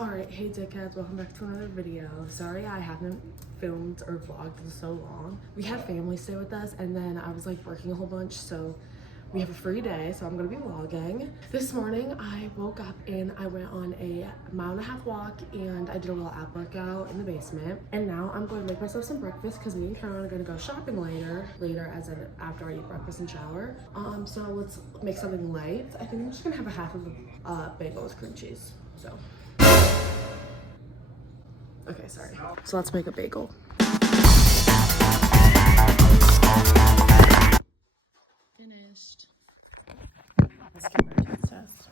Alright, hey dickheads, welcome back to another video. Sorry I haven't filmed or vlogged in so long. We had family stay with us and then I was like working a whole bunch, so we have a free day, so I'm gonna be vlogging. This morning I woke up and I went on a 1.5 mile walk and I did a little ab workout in the basement. And now I'm going to make myself some breakfast because me and Caroline are gonna go shopping later as in after I eat breakfast and shower. So let's make something light. I think I'm just gonna have a half of a bagel with cream cheese, so. Okay, sorry. So let's make a bagel. Finished. Let's get my taste test.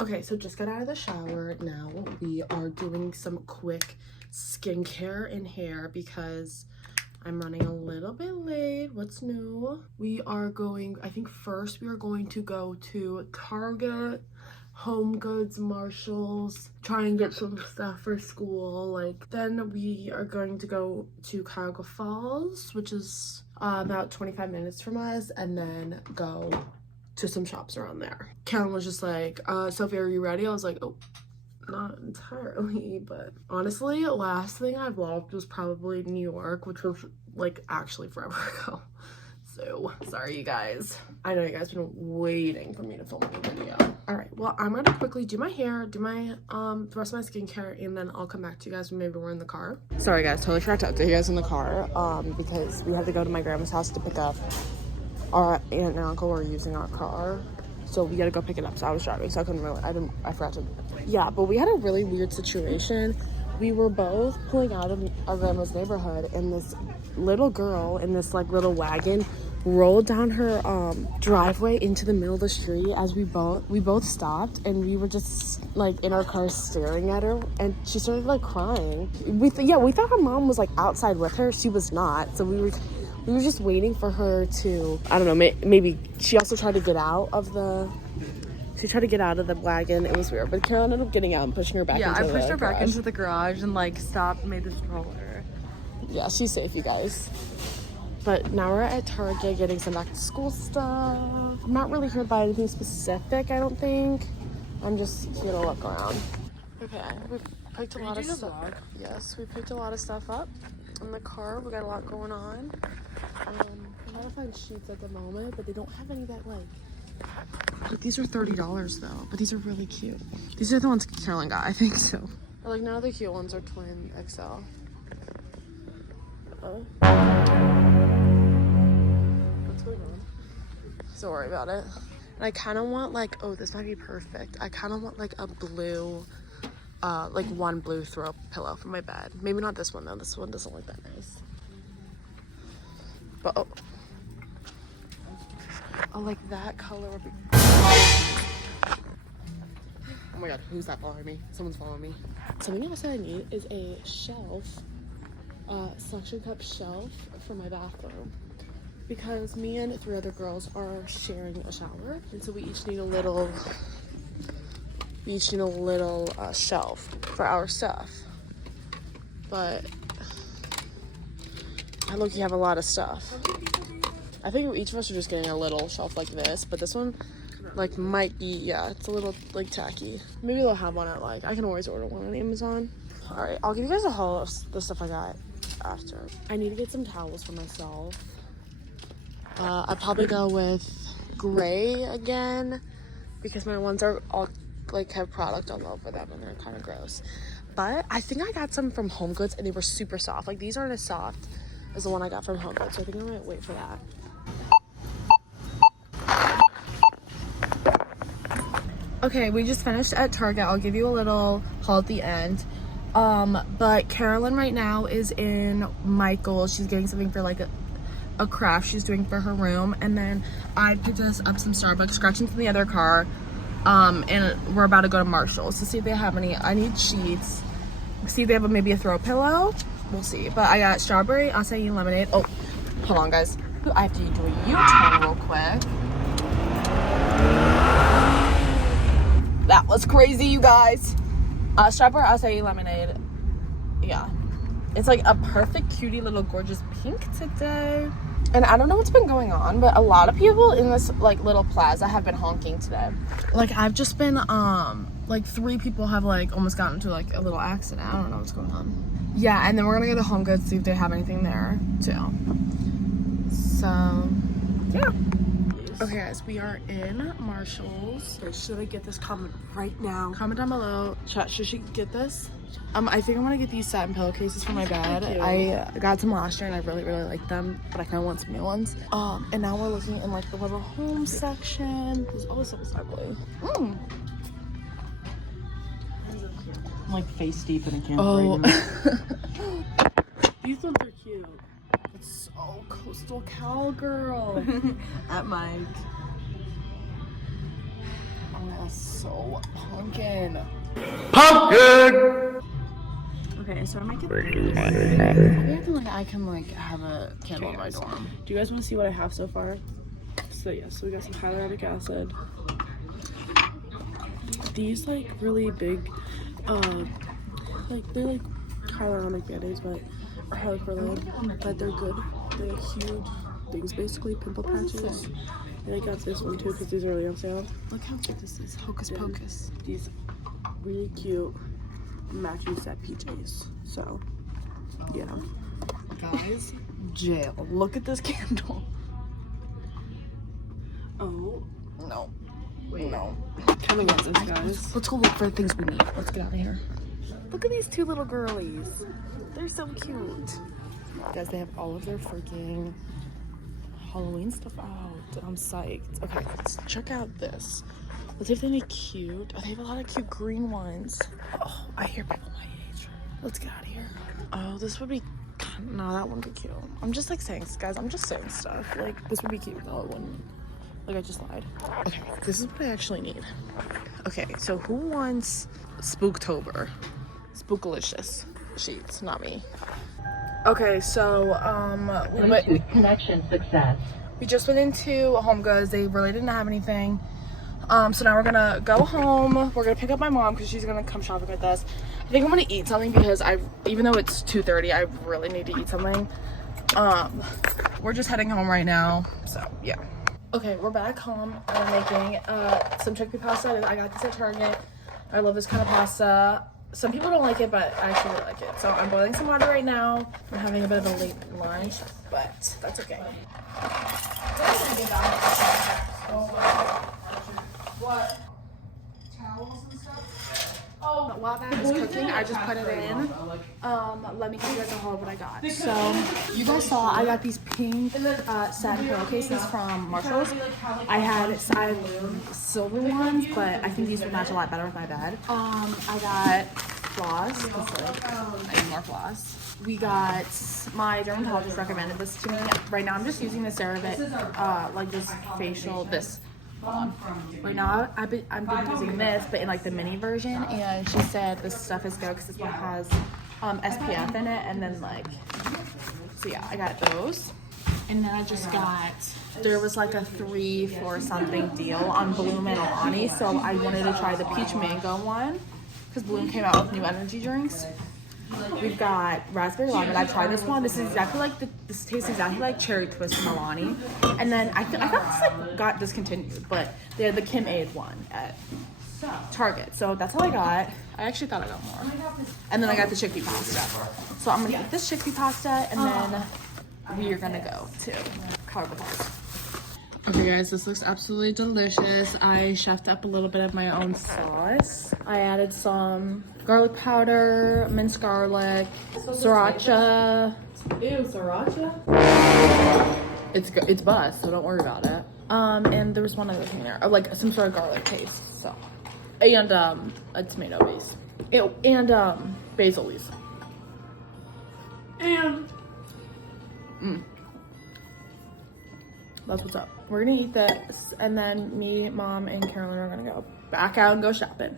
Okay, so just got out of the shower. Now we are doing some quick skincare and hair because I'm running a little bit late. What's new? We are going, I think first we are going to go to Target, Home Goods, Marshalls, try and get some stuff for school. Then we are going to go to Cuyahoga Falls, which is about 25 minutes from us, and then go to some shops around there. Karen was just like, Sophie, are you ready? I was like, oh, not entirely, but honestly, last thing I vlogged was probably New York, which was like actually forever ago. So sorry you guys. I know you guys have been waiting for me to film a new video. All right, well, I'm gonna quickly do my hair, do my the rest of my skincare, and then I'll come back to you guys when maybe we're in the car. Sorry guys, totally forgot to update you guys in the car because we have to go to my grandma's house to pick up our aunt and uncle were using our car. So we gotta go pick it up. So I was driving, so I couldn't really, I forgot to. Yeah, but we had a really weird situation. We were both pulling out of our grandma's neighborhood, and this little girl in this like little wagon rolled down her driveway into the middle of the street as we both stopped, and we were just like in our car staring at her, and she started like crying. We thought her mom was like outside with her. She was not. So we were just waiting for her to, I don't know, maybe she also tried to get out of the wagon. It was weird, but Caroline ended up getting out and pushing her back into the garage. Yeah, I pushed her back into the garage and like stopped, made the stroller. Yeah, she's safe, you guys. But now we're at Target getting some back to school stuff. I'm not really here to buy anything specific, I don't think. I'm just here to look around. Okay, we picked a lot of stuff. Yes, we picked a lot of stuff up in the car. We got a lot going on. I'm trying to find sheets at the moment, but they don't have any that like these are $30 though, but these are really cute. These are the ones Caroline got, I think so. Or like none of the cute ones are twin XL. What's going on? Don't worry about it. And I kind of want like, oh, this might be perfect. I kind of want like a blue, like one blue throw pillow for my bed. Maybe not this one though. This one doesn't look that nice. But oh, like that color would be. Oh my god, who's that following me? Someone's following me. Something else that I need is a shelf, suction cup shelf for my bathroom. Because me and 3 other girls are sharing a shower, and so we each need a little shelf for our stuff. But I look-y have a lot of stuff. I think each of us are just getting a little shelf like this, but this one like might be, yeah, it's a little like tacky. Maybe they'll have one at like, I can always order one on Amazon. All right, I'll give you guys a haul of the stuff I got after. I need to get some towels for myself. I'll probably go with gray again because my ones are all like have product all over them and they're kind of gross. But I think I got some from Home Goods and they were super soft. Like these aren't as soft as the one I got from Home Goods, so I think I might wait for that. Okay, we just finished at Target. I'll give you a little haul at the end. But Carolyn right now is in Michael's. She's getting something for like a craft she's doing for her room. And then I picked us up some Starbucks scratchings in the other car. And we're about to go to Marshall's to see if they have any. I need sheets. See if they have maybe a throw pillow. We'll see. But I got strawberry acai lemonade. Oh, hold on guys. I have to do a U-turn real quick. That was crazy, you guys. Strawberry acai lemonade. Yeah. It's like a perfect cutie little gorgeous pink today. And I don't know what's been going on, but a lot of people in this like little plaza have been honking today. Like I've just been like 3 people have like almost gotten into like a little accident. I don't know what's going on. Yeah, and then we're gonna go to Home Goods, see if they have anything there too. So yeah. Okay guys, we are in Marshall's. Should I get this? Comment right now. Comment down below. Chat, should she get this? I think I'm gonna get these satin pillowcases for my bed. I got some last year and I really like them, but I kind of want some new ones. And now we're looking in like the little home section. Oh, this looks ugly. I'm like face deep in a camera. Oh. Right These ones are cute. It's so coastal cowgirl. At Mike. Oh, that's so pumpkin. Pumpkin! Okay, so I might get these. I can like have a candle in my dorm. Do you guys want to see what I have so far? So yeah, so we got some hyaluronic acid. These like really big, like they're like hyaluronic band-aids, but or hyaluronic, but they're good. They're like huge things, basically pimple patches. And I got this one too because these are really on sale. Look how cute this is. Hocus pocus. These really cute matching set PJs. So yeah, guys, jail. Look at this candle. Oh no. wait, No. Tell me about this, guys. Let's go look for the things we need. Let's get out of here. Look at these 2 little girlies. They're so cute. Guys, they have all of their freaking Halloween stuff out. I'm psyched. Okay, let's check out this. Let's see if they need cute. Oh, they have a lot of cute green ones. Oh, I hear people my age. Let's get out of here. Oh, this would be... No, that wouldn't be cute. I'm just like saying, guys, I'm just saying stuff. Like, this would be cute. No, it wouldn't. Like, I just lied. Okay, this is what I actually need. Okay, so who wants Spooktober? Spookalicious sheets, not me. Okay, so, Connection success. we just went into Home Goods. They really didn't have anything. So now we're gonna go home. We're gonna pick up my mom because she's gonna come shopping with us. I think I'm gonna eat something because even though it's 2:30, I really need to eat something. We're just heading home right now, so yeah. Okay, we're back home. I'm making some chickpea pasta. I got this at Target. I love this kind of pasta. Some people don't like it, but I actually really like it. So I'm boiling some water right now. I'm having a bit of a late lunch, but that's okay. What? Towels and stuff? Oh, while that is cooking, I just put it in. Let me give you guys a haul of what I got. So, you guys saw I got these pink satin pillowcases from Marshall's. I had silver ones, but I think these would match a lot better with my bed. I got floss, because like, I need more floss. We got, my dermatologist recommended this to me. Right now I'm just using the CeraVe, like this facial, this. Right now I'm been using this, but in like the mini version, and she said this stuff is good because this one has SPF in it, and then like, so yeah, I got those. And then I just got, there was like a 3 for something deal on Bloom and Alani, so I wanted to try the peach mango one because Bloom came out with new energy drinks. We've got raspberry lemon. I tried this one. This is exactly like this tastes exactly like cherry twist from Alani. And then I thought this like got discontinued, but they had the Kim Aid one at Target. So that's all I got. I actually thought I got more. And then I got the chickpea pasta. So I'm gonna eat this chickpea pasta, and then we are gonna go to Carver Park. Okay guys, this looks absolutely delicious. I chefed up a little bit of my own sauce. I added some garlic powder, minced garlic, sriracha. Ew, sriracha? It's bust, so don't worry about it. And there was one other thing there, like some sort of garlic paste. So, and a tomato base. Ew, and basil leaves. And that's what's up. We're gonna eat this, and then me, Mom, and Carolyn are gonna go back out and go shopping.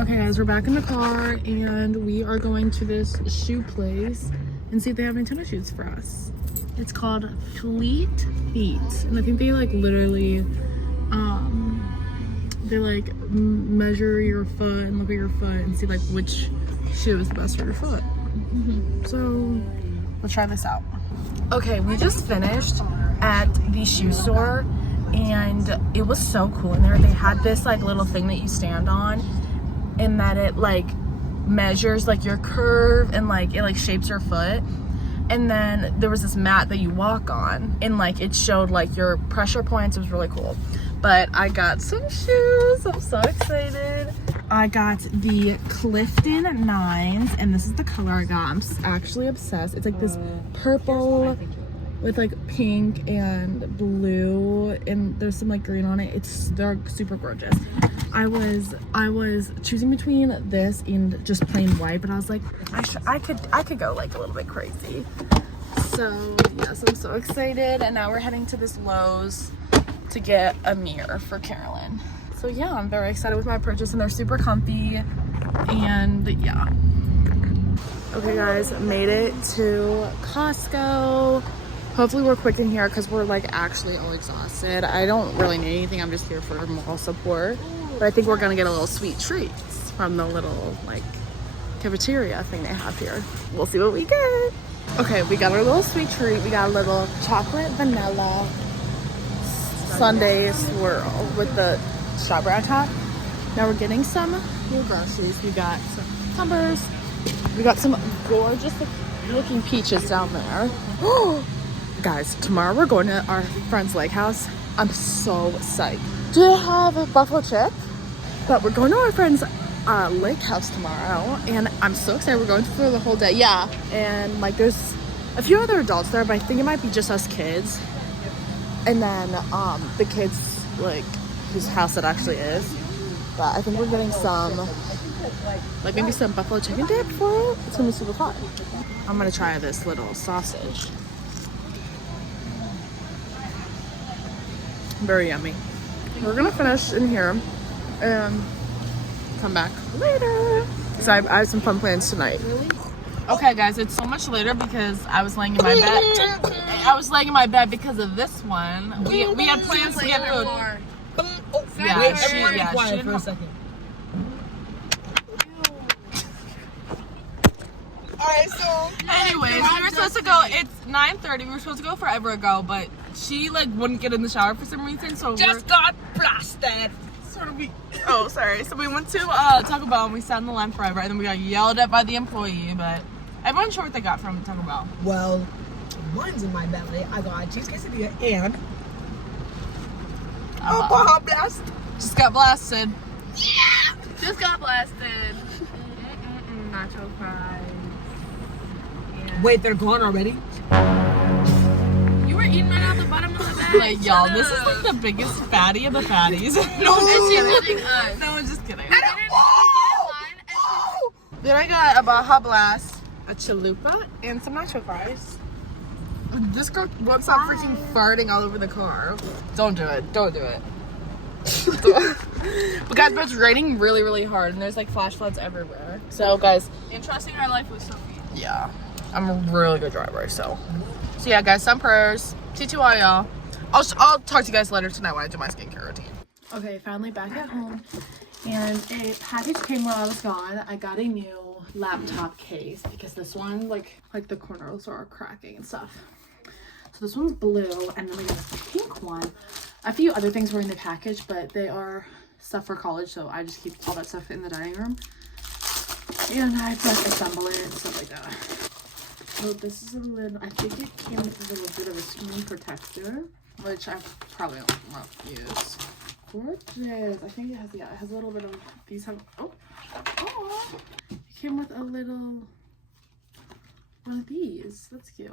Okay guys, we're back in the car, and we are going to this shoe place and see if they have any tennis shoes for us. It's called Fleet Feet, and I think they like literally, they like measure your foot and look at your foot and see like which shoe is the best for your foot. So let's try this out. Okay, we just finished at the shoe store and it was so cool in there. They had this like little thing that you stand on and that it like measures like your curve and like it like shapes your foot. And then there was this mat that you walk on and like it showed like your pressure points. It was really cool. But I got some shoes. I'm so excited. I got the Clifton 9s and this is the color I got. I'm actually obsessed. It's like this purple with like pink and blue and there's some like green on it. They're super gorgeous. I was choosing between this and just plain white, but I was like, I could go like a little bit crazy. So yes, I'm so excited. And now we're heading to this Lowe's to get a mirror for Carolyn. So yeah, I'm very excited with my purchase and they're super comfy. And yeah. Okay guys, made it to Costco. Hopefully we're quick in here because we're like actually all exhausted. I don't really need anything. I'm just here for moral support. But I think we're gonna get a little sweet treats from the little like cafeteria thing they have here. We'll see what we get. Okay, we got our little sweet treat. We got a little chocolate vanilla sundae swirl with the strawberry on top. Now we're getting some little groceries. We got some cucumbers. We got some gorgeous looking peaches down there. Guys, tomorrow we're going to our friend's lake house. I'm so psyched. Do they have a buffalo chick? But we're going to our friend's lake house tomorrow, and I'm so excited. We're going for the whole day. Yeah, and like there's a few other adults there, but I think it might be just us kids. And then the kids like whose house it actually is. But I think we're getting some, like maybe some buffalo chicken dip for it. It's gonna be super fun. I'm gonna try this little sausage. Very yummy. We're gonna finish in here and come back later. So I have some fun plans tonight. Okay guys, it's so much later because I was laying in my bed. I was laying in my bed because of this one. We had plans to get food. Yeah, she didn't for a second. Alright, so anyways, we were supposed to go, it's 9:30, we were supposed to go forever ago, but she like wouldn't get in the shower for some reason, so just got blasted. Oh, sorry. So we went to Taco Bell and we sat in the line forever, and then we got yelled at by the employee, but everyone's sure what they got from Taco Bell. Well, mine's in my belly. I got a cheese quesadilla and a Baja Blast. Just got blasted. Yeah! Just got blasted. Nacho fries. Yeah. Wait, they're gone already? You were eating right out the bottom of the bag. Like, y'all, this is like the biggest fatty of the fatties. No, and she's using us. No, I'm just kidding. Oh! Then I got a Baja Blast, a chalupa, and some nacho fries. This girl won't stop freaking farting all over the car. Don't do it. Don't do it. But guys, but it's raining really, really hard, and there's like flash floods everywhere. So guys, Entrusting our life with Sophie. yeah, I'm a really good driver. So yeah, guys, some prayers. TTY, y'all. I'll talk to you guys later tonight when I do my skincare routine. Okay, finally back at home, and a package came while I was gone. I got a new laptop case because this one, like the corners are cracking and stuff. So this one's blue, and then we got a pink one. A few other things were in the package, but they are stuff for college, so I just keep all that stuff in the dining room. And I have to like assemble it and stuff like that. So this is a little, I think it came with a little bit of a screen protector, which I probably won't use. Gorgeous. I think it has, yeah, it has a little bit of, these have, oh, it came with a little one of these. That's cute.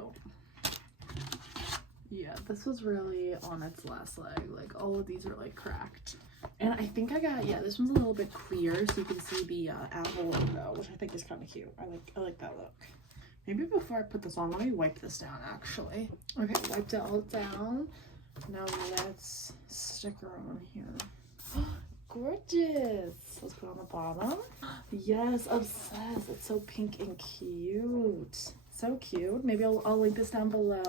Yeah, this was really on its last leg. Like, all of these are like cracked. And I think I got, yeah, this one's a little bit clear so you can see the Apple logo, which I think is kind of cute. I like that look. Maybe before I put this on, let me wipe this down actually. Okay, wiped it all down. Now let's stick her on here. Gorgeous. Let's put it on the bottom. Yes, obsessed. It's so pink and cute. So cute. Maybe I'll link this down below.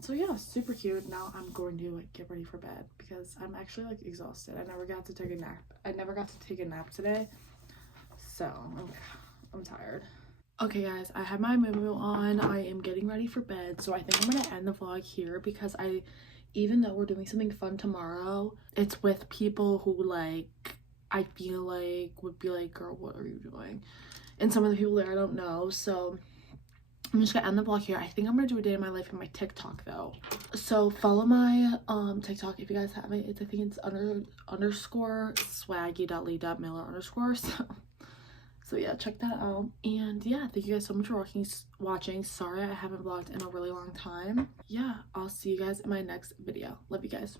So yeah, super cute. Now I'm going to like get ready for bed because I'm actually like exhausted. I never got to take a nap. I never got to take a nap today. So I'm tired. Okay guys, I have my moo on. I am getting ready for bed, so I think I'm gonna end the vlog here because even though we're doing something fun tomorrow, it's with people who like I feel like would be like, girl, what are you doing? And some of the people there I don't know, so I'm just gonna end the vlog here. I think I'm gonna do a day in my life in my TikTok though. So follow my TikTok if you guys haven't. I think it's underscore swaggy.lee.miller_. So yeah, check that out. And yeah, thank you guys so much for watching. Sorry I haven't vlogged in a really long time. Yeah, I'll see you guys in my next video. Love you guys.